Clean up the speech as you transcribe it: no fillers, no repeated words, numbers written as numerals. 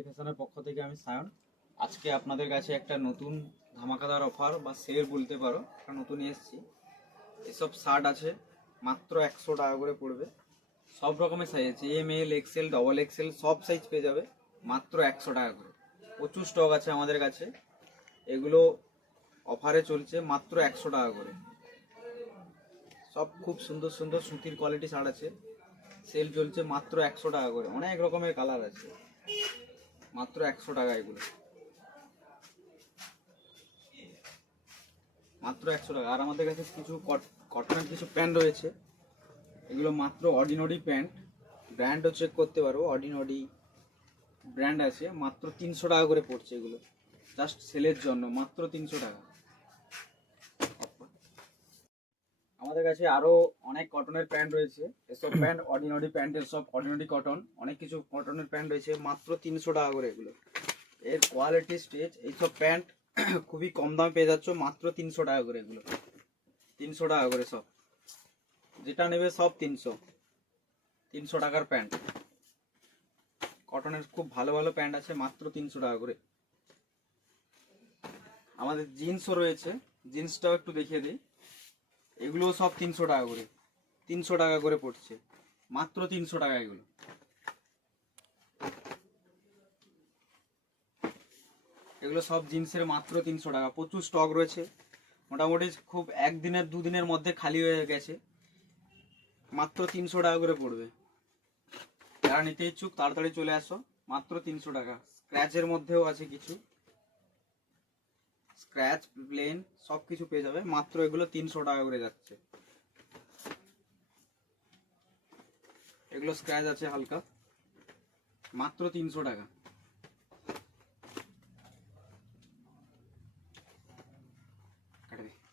বাঙালি ফ্যাশনের পক্ষ থেকে আমি সায়ন। আজকে আপনাদের কাছে একটা নতুন ধামাকাদার অফার বা সেল বলতে পারো, একটা নতুন এসেছি। এসব শার্ট আছে মাত্র 100 টাকা করে পড়বে। সব রকমের সাইজ আছে, M L XL double XL সব সাইজ পেয়ে যাবে মাত্র 100 টাকা করে। প্রচুর স্টক আছে আমাদের কাছে, এগুলো অফারে চলছে মাত্র 100 টাকা করে। সব খুব সুন্দর সুন্দর সুতির কোয়ালিটি শার্ট আছে, সেল চলছে মাত্র 100 টাকা করে। অনেক রকমের কালার আছে, মাত্র 100 টাকা। এগুলো মাত্র 100 টাকা। আর আমাদের কাছে কিছু কটনের কিছু প্যান্ট রয়েছে, এগুলো মাত্র অর্ডিনারি প্যান্ট, ব্র্যান্ডও চেক করতে পারো, অর্ডিনারি ব্র্যান্ড আছে, মাত্র 300 টাকা করে পড়ছে। এগুলো জাস্ট সেলের জন্য মাত্র 300 টাকা। আমাদের কাছে আরো অনেক কটনের প্যান্ট রয়েছে, এসব প্যান্ট অর্ডিনারি প্যান্টের, সব অর্ডিনারি কটন, অনেক কিছু কটনের প্যান্ট রয়েছে মাত্র 300 টাকা করে। এগুলো এর কোয়ালিটি স্টেজ, এইসব প্যান্ট খুবই কম দামে পেয়ে যাচ্ছ মাত্র 300 টাকা করে। এগুলো 300 টাকা করে সব, যেটা নেবে সব 300 টাকার প্যান্ট। কটনের খুব ভালো ভালো প্যান্ট আছে মাত্র 300 টাকা করে। আমাদের জিন্সও রয়েছে, জিন্সটাও একটু দেখিয়ে দিই। এগুলো সব 300 টাকা করে, 300 টাকা করে পড়ছে মাত্র 300 টাকা। এগুলো সব জিন্সের মাত্র 300 টাকা। প্রচুর স্টক রয়েছে, মোটামুটি খুব একদিনের দুদিনের মধ্যে খালি হয়ে গেছে। মাত্র 300 টাকা করে পড়বে। যারা নিতে ইচ্ছুক তাড়াতাড়ি চলে আসো, মাত্র 300 টাকা। স্ক্র্যাচের মধ্যেও আছে কিছু, স্ক্র্যাচ প্লেন সব কিছু পেয়ে যাবে মাত্র, এগুলো 300 টাকা করে যাচ্ছে। এগুলো স্ক্র্যাচ আছে হালকা, মাত্র 300 টাকা।